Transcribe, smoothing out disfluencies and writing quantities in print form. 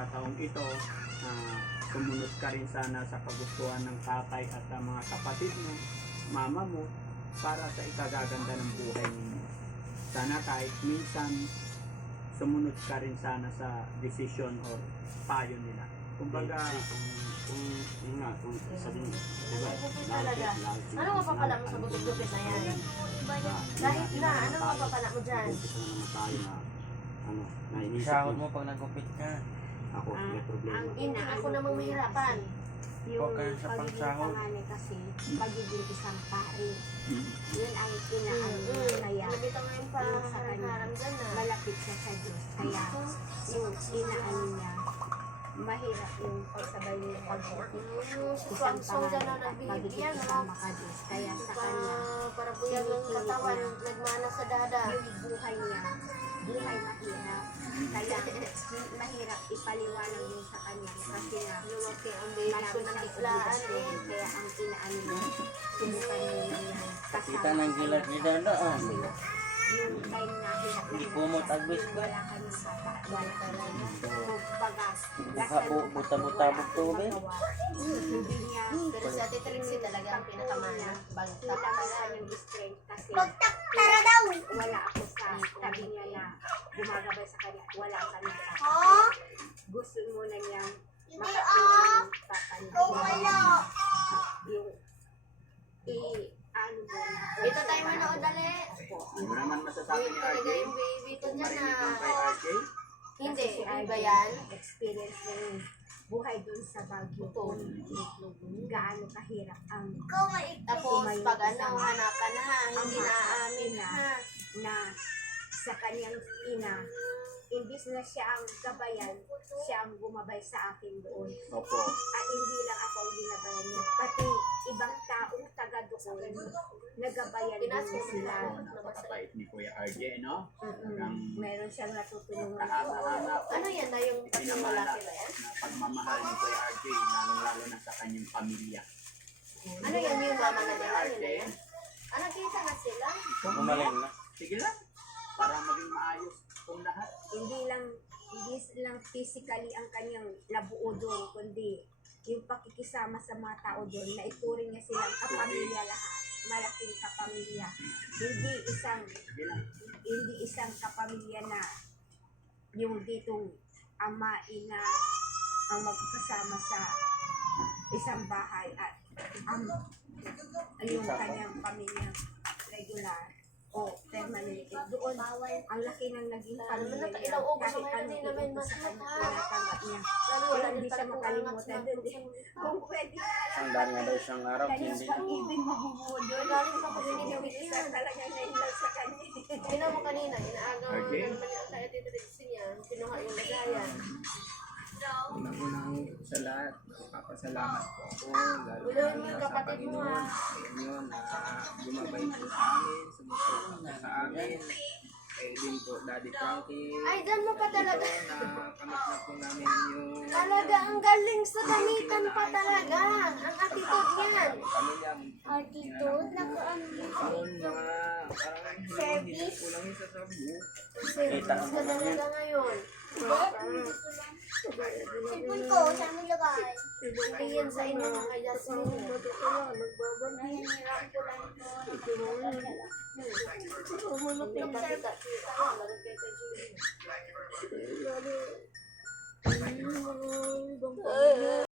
pagkakataong ito, sumunod ka rin sana sa kagustuhan ng tatay at ang mga kapatid mo, mama mo, para sa ikagaganda ng buhay ninyo. Sana kahit minsan, sumunod ka rin sana sa decision or payo nila. Kumbaga, kung sabi niyo, diba? Talaga. Ano mapapala mo sa gupit-gupit na yan? Kahit na, ano mapapala mo dyan? Umpisa na naman tayo na, nainisip Sahod mo. mo pag nagupit ka. Ako, may problema. Hindi ako namang mahirapan. Yung Huwag ka sa pagiging pagsahod. panganay kasi, pagiging isang pari. Yun ang inaano kaya Nabita nga yung parang dyan na. malapit siya sa Diyos. Kaya yung inaano niya, mahirap yung pagsabay niya pag-ibig. Si Swang dyan na magiging nagbibigyan, isama ka Diyos. Kaya sa kanya, Para buyag yung katawan, nagmana sa dada. yung buhay niya, buhay mahirap. Kaya mahirap ipaliwanag yun sa kanya. Kasi nga, Lumaki ang baby ko ng biglaan eh. kaya ang inaano niya, subukan niya lang yan. Kita ng gilat ni dadaan. Yung time na hirap na Hindi hirap kumot siya, agwis yung ko. wala kami wala kami kumbaga, Buta-buta-butabog tubig. hindi niya Pero si Ate Trixie talaga ang pinakamana. Bagtak kulang ka sa lang. yung strength kasi Tara daw! wala ako sa tabi niya na gumagabay sa kanya, wala kami sa gusto mo na niyang makatulong sa kanya yung ano mo na Ito tayo mo na o dali. hindi mo naman masasabi Yun ni talaga RJ, yung baby ko dyan marinig lang na. kay RJ. Hindi, si hindi RJ, ba yan? experience na yung buhay doon sa Baguio kung gaano kahirap ang Tapos pag ano, hanapan na ha, hindi na aamin ha. na sa kanyang ina, imbis na siya ang gabayan, siya ang gumabay sa akin doon. Opo. At hindi lang ako ang ginabayan niya, pati ibang taong taga doon, nagabayan din sila. Napakabait ni Kuya RJ, no? Meron siyang natutulungan doon. Kahaba-haba po. Ano yan na yung Pinamala pasimula sila yan? na pagmamahal ni Kuya RJ, lalong-lalo na sa kanyang pamilya. Ano yan yung mama na nila nila yan? Ano kita na sila? Gumaling na. Sige lang, para maging maayos kung lahat. Hindi lang physically ang kanyang nabuo doon, kundi yung pakikisama sa mga tao doon, na ituring niya silang kapamilya lahat. Malaking kapamilya. Hindi isang kapamilya na yung ditong ama, ina ang magkasama sa isang bahay at yung kanyang pamilya regular o permanent. Doon, ang laki ng naging pamilya niya. Ilang oras Kahit naman ano din naman ito mas sa kanya, mata. tinatanggap niya. Lalo Kaya wala hindi din siya pala makalimutan din. Kung pwede na lang, Ang dami nga daw siyang araw, kanyang hindi. pag-ibig mabubuo doon. Galing sa kasi Yung isa talaga na sa kanya. Ina mo kanina, inaagaw Okay. na naman yung sa Ate Trixie niya. Pinuha yung lagayan. Unang-unang sa lahat, papasalamat po ako, lalo Ulan mo na yung sa kapatid mo, Panginoon, ha? sa inyo na gumabay po sa amin, sumusunod sa amin. Kayo din po, Daddy Frankie. Ay, dyan mo pa talaga. Ito na kamit na po namin yung Talaga, ang galing sa gamitan pa talaga. Ang attitude niyan. pamilyang Attitude na ko ang taon mga parang hindi po lang isa sa buo. Kita Sa mo naman yan. talaga ngayon. Sipon ko, saan mo lagay? Hindi yan sa inyo mga Yasmin. Napakita-kita yan. Lalo kay Julie.